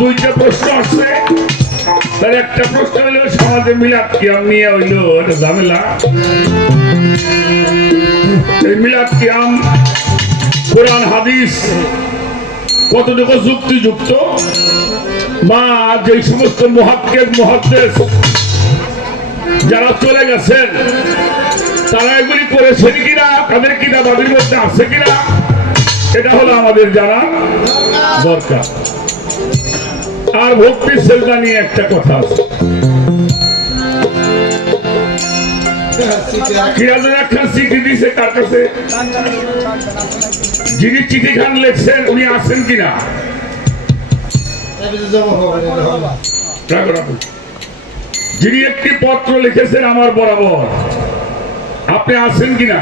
দুইটা প্রশ্ন একটা প্রশ্ন হইল সমাজে নিয়ে হইল একটা ঝামেলা। এই মিলাদ কিয়াম কোরআন, হাদিস, কতটুকু যুক্তিযুক্ত? যে সমস্ত যারা চলে গেছেন, তারা এগুলি করেছেন কিনা? তাদের কিনা বাদের মধ্যে আছে কিনা? এটা হলো আমাদের জানা দরকার। আর ভক্তি সেলটা নিয়ে একটা কথা আছে। যিনি চিঠি খান লিখছেন উনি আছেন কিনা? রাখো, রাখো। যিনি একটি পত্র লিখেছেন আমার বরাবর আপনি আছেন কিনা?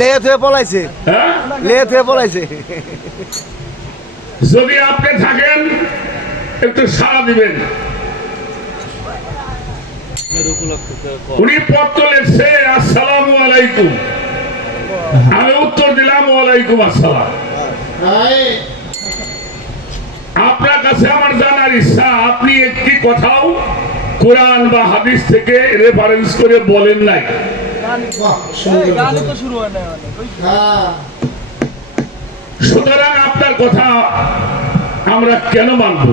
লেট হয়ে পলাইছে। হ্যাঁ? লেট হয়ে পলাইছে। যদি আপনি থাকেন একটু সাড়া দিবেন। উনি পত্র লিখছে আসসালামু আলাইকুম। আমি উত্তর দিলাম ওয়ালাইকুম আসসালাম। আপনার কাছে আমার জানার ইচ্ছা আপনি একটি কথাও কোরআন বা হাদিস থেকে রেফারেন্স করে বলেন নাই। শুরু হয় না কথা আমরা কেন মানব?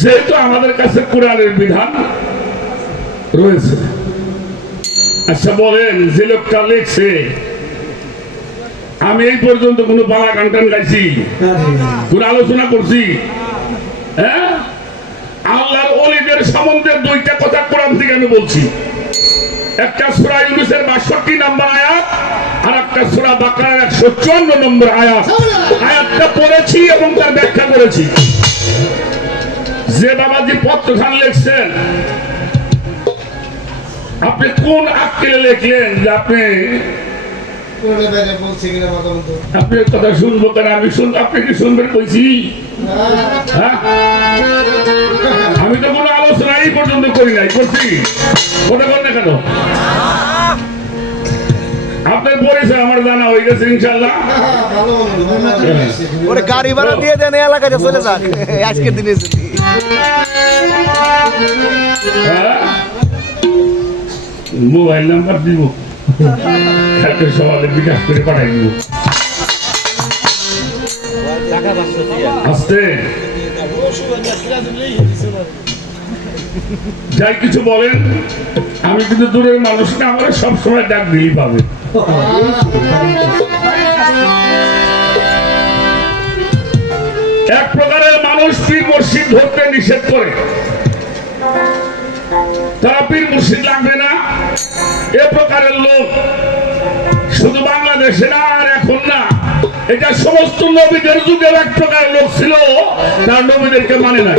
যেহেতু আমাদের কাছে কোরআনের বিধান রয়েছে। আচ্ছা বলেন, যে লোকটা লিখছে, আমি এই পর্যন্ত কোনো বালা টান গাইছি? কোন আলোচনা করছি? হ্যাঁ? আল্লাহর অলিদের সম্বন্ধে দুইটা কথা কোরআন থেকে আমি বলছি। একটা সুরা ইউনুসের বাষট্টি নম্বর আয়াত আর একটা সুরা বাকার একশো চুয়ান্ন নম্বর আয়াত। আয়াতটা পড়েছি এবং তার ব্যাখ্যা করেছি। যে বাবাজি পত্র খান লিখছেন আপনি কোন আক্কেলে লিখলেন যে আপনি আপনি কথা শুনব কেন? আমি শুন আপনি কি শুনবেন কইছি হ্যাঁ? আমি তো কোনো আলোচনা এই পর্যন্ত করি নাই করছি। ওটা কর না কেন? আপনার পরিচয় আমার জানা হয়ে গেছে ইনশাল্লাহ ওরে গাড়ি ভাড়া দিয়ে দেন এলাকায় চলে যাক আজকের দিনে হ্যাঁ? মোবাইল নাম্বার দিব। সকালে বিকাশ করে পাঠাই দিব। আসতে? যাই কিছু বলেন, আমি কিন্তু দূরের মানুষ না, আমার সবসময় ডাক দিলেই পাবে। এক প্রকারের মানুষ পীর মসজিদ ধরতে নিষেধ করে। তারা পীর মুর্শিদ লাগবে না। এ প্রকারের লোক শুধু বাংলাদেশে না, আর এখন না। এটা সমস্ত নবীদের যুগের এক প্রকারের লোক ছিল তার নবীদেরকে মানে নাই।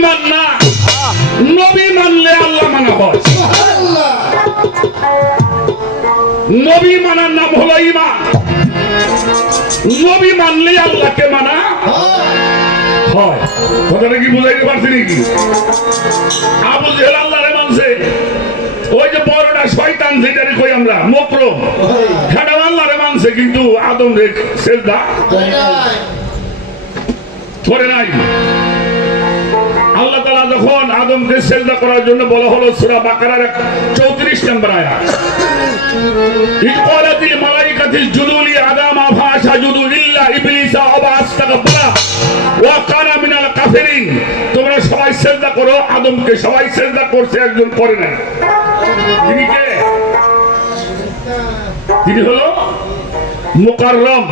ইমান না নবী মানলে আল্লাহ মানা হয়। নবী মানার নাম হলো ইমান। নবী মানলে আল্লাহকে মানা হয়। কথাটা কি বুঝাইতে পারছি নাকি? আবু জেহেল আল্লাহরে মানছে। ওই যে বড়টা শয়তান যেটারে কই আমরা মকরম। সেটা আল্লাহরে মানছে কিন্তু আদম রে সেজদা করে নাই। আদমকে সেজদা করার জন্য বলা হলো সূরা বাকারার 34 নম্বর আয়াত إذ قالت الملائكة اسجدوا لآدم فسجدوا إلا إبليس أبى استكبر وكان من الكافرين তোমরা সবাই সেজদা করো আদমকে সবাই সেজদা করছে একজন করে নাই তিনি কে তিনি হলো মুকাররম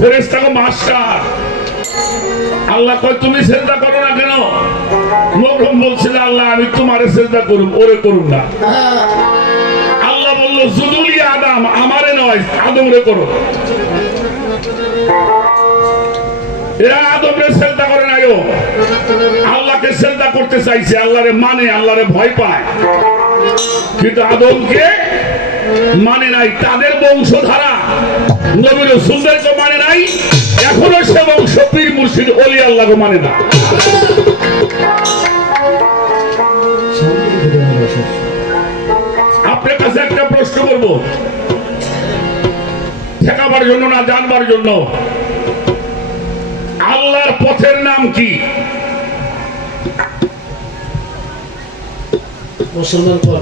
ফেরেশতাকে মাস্টার আল্লাহ কয় তুমি সেজদা করো না মুকরম বলছিল, আল্লাহ, আমি তোমারে ওরে না। আল্লাহ বলল আদাম নয়, আদমরে করো। এরা আদমরে করে আল্লাহকে সেজদা করতে চাইছে, আল্লাহরে মানে আল্লাহরে ভয় পায়। কিন্তু আদমকে মানে নাই, তাদের বংশধারা নবী রসুলদেরকে মানে নাই, এখনও সে বংশ পীর মুর্শিদ অলি আল্লাহকে মানে না। আপনার কাছে একটা প্রশ্ন ঠেকাবার জন্য না জানবার জন্য? আল্লাহর পথের নাম কি? মুসলমান পর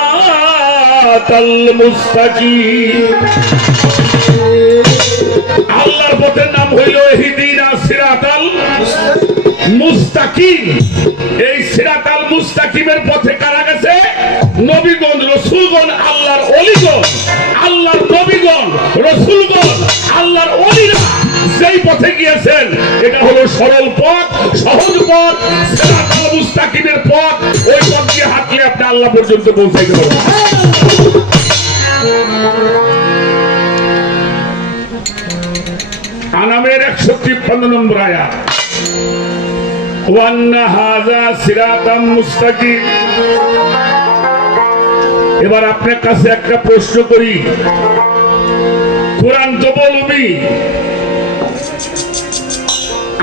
আল্লাহর পথের নাম হইল ইহদিনা সিরাতাল মুস্তাকিম। এই সিরাতাল মুস্তাকিমের পথে কারা গেছে? নবীগণ, রসুলগণ, আল্লাহর অলিগণ। আল্লাহর নবীগণ, রসুলগণ, আল্লাহর অলিরা যেই পথে গিয়েছেন, এটা হলো সরল পথ, সহজ পথ, সিরাতাল মুস্তাকিমের পথ। ওই পথ দিয়ে হাঁটলে আপনি আল্লাহ পর্যন্ত পৌঁছাইতে পারবেন। আনামের একশো তিপ্পান্ন নম্বর আয়াত এবার আপনার কাছে একটা প্রশ্ন করি। কোরআন তো বলবি।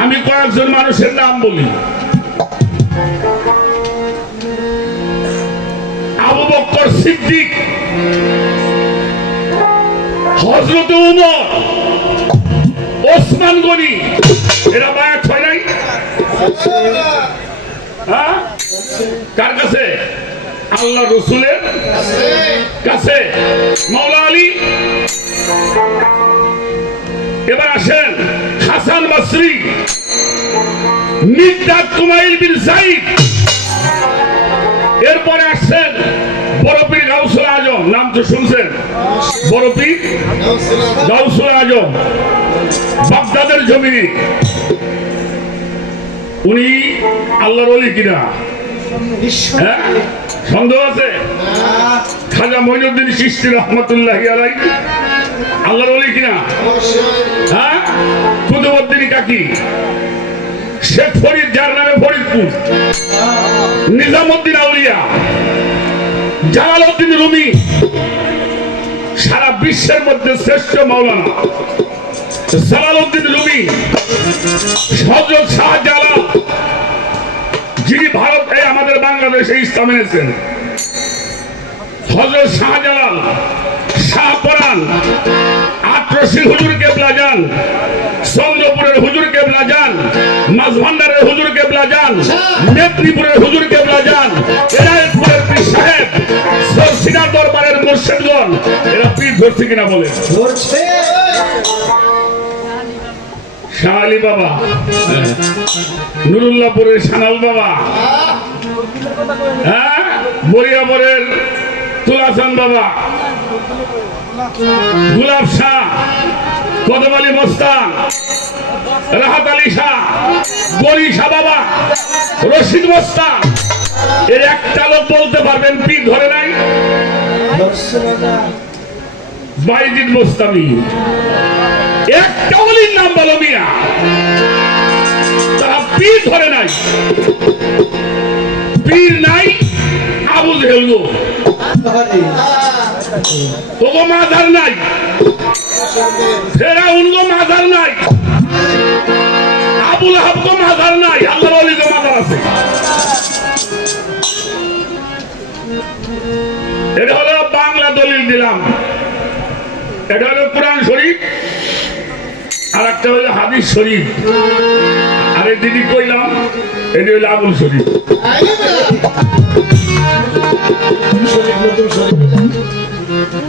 আমি কয়েকজন মানুষের নাম বলি। আবু বক্কর সিদ্দিক হজরত উমর ওসমান গনি এরা বায়াত হয় নাই? হ্যাঁ? কার কাছে? আল্লাহ রসুলের কাছে। মৌলা আলী? এবার আসেন হাসান বাসরি মির্জা কুমাইল বিন সাইদ এরপরে আসছেন বড়পীর গাউসুল আজম। নাম তো শুনছেন? বড়পীর গাউসুল আজম। বাগদাদের জমিনে উনি আল্লাহর অলি কিনা? হ্যাঁ? সন্দেহ আছে? খাজা মঈনুদ্দিন সৃষ্টি রহমতুল্লাহ আল্লাহর অলি কিনা? হ্যাঁ? কাকি। শেখ ফরিদ, যার নামে ফরিদপুর। নিজামুদ্দিন আউলিয়া। Jalaluddin Rumi. সারা বিশ্বের মধ্যে শ্রেষ্ঠ মাওলানা। জালালউদ্দিন রুমি, হজরত শাহজালাল, যিনি ভারতে আমাদের বাংলাদেশে ইসলাম এনেছেন। হজরত শাহজালাল শাহপরান আটরশি হুজুর কেবলা যান, চন্দ্রপুরের হুজুর কেবলা যান, মাঝভান্ডারের হুজুর কেবলা যান, মেদিনীপুরের হুজুর কেবলা যান এনায়তপুরের পীর সাহেব সিনার দরবারের মুর্শিদগণ, এরা পীর ধরছে কিনা বলে ধরছে। শাহ আলী বাবা। নুরুল্লাপুরের সানাল বাবা। হ্যাঁ? মরিয়াপুরের তুলাসান বাবা। গুলাব শাহ কদম আলী মস্তান রাহাত আলী শাহ গরি শাহ বাবা রশিদ মস্তান। এর একটা লোক বলতে পারবেন পীর ধরে নাই। বাইজিদ মোস্তামি একটা অলির নাম বলো মিয়া। তারা পীর ধরে নাই। পীর নাই, আবু জেহেলগো আরে ওগো মাজার নাই। ফেরা উনগো মাজার নাই। আবুল হাবগো মাজার নাই। আল্লাহর অলিগো মাজার আছে। এটা হলো বাংলা দলিল দিলাম। এটা হলো কোরআন শরীফ। আর একটা হলো হাদিস শরীফ। আরে দিদি কইলাম, এটা হলো আবুল শরীফ। শরীফ নতুন শরীর